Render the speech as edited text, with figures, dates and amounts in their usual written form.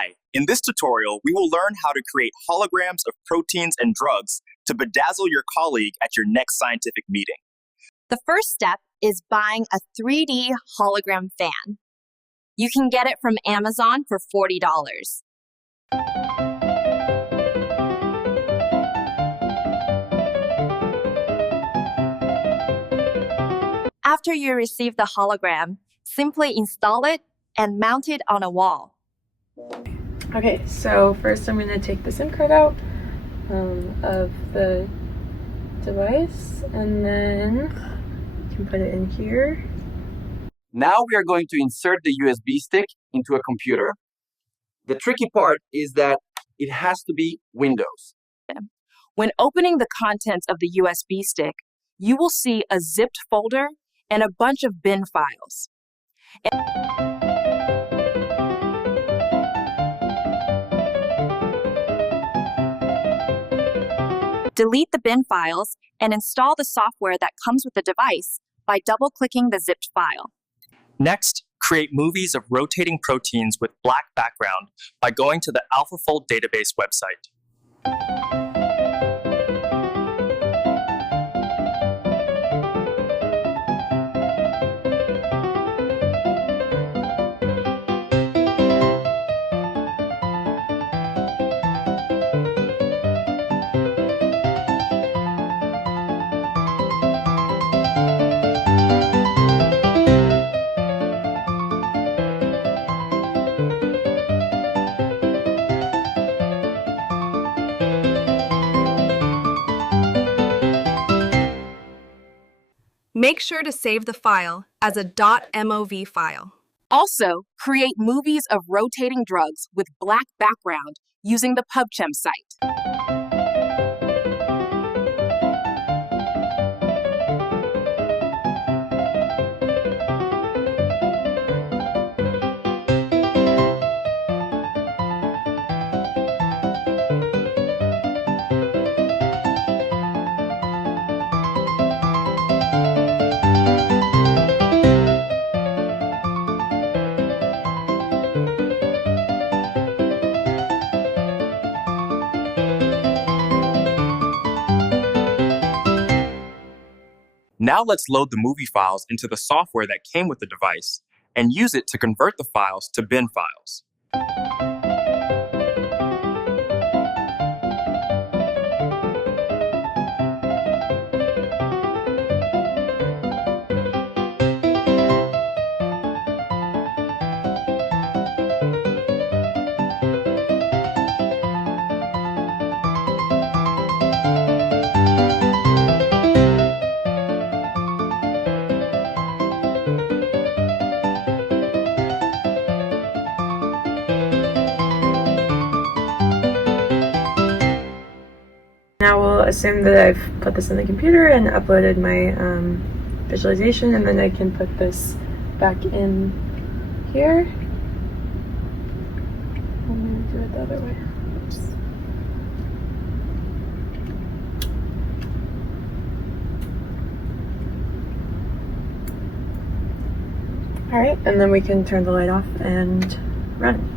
Hi, in this tutorial, we will learn how to create holograms of proteins and drugs to bedazzle your colleague at your next scientific meeting. The first step is buying a 3D hologram fan. You can get it from Amazon for $40. After you receive the hologram, simply install it and mount it on a wall. Okay, so first I'm going to take the SIM card out of the device, and then you can put it in here. Now we are going to insert the USB stick into a computer. The tricky part is that it has to be Windows. When opening the contents of the USB stick, you will see a zipped folder and a bunch of bin files. Delete the bin files and install the software that comes with the device by double-clicking the zipped file. Next, create movies of rotating proteins with black background by going to the AlphaFold database website. Make sure to save the file as a .mov file. Also, create movies of rotating drugs with black background using the PubChem site. Now let's load the movie files into the software that came with the device and use it to convert the files to bin files. Now we'll assume that I've put this in the computer and uploaded my visualization, and then I can put this back in here. I'm going to do it the other way. Oops. Alright, and then we can turn the light off and run.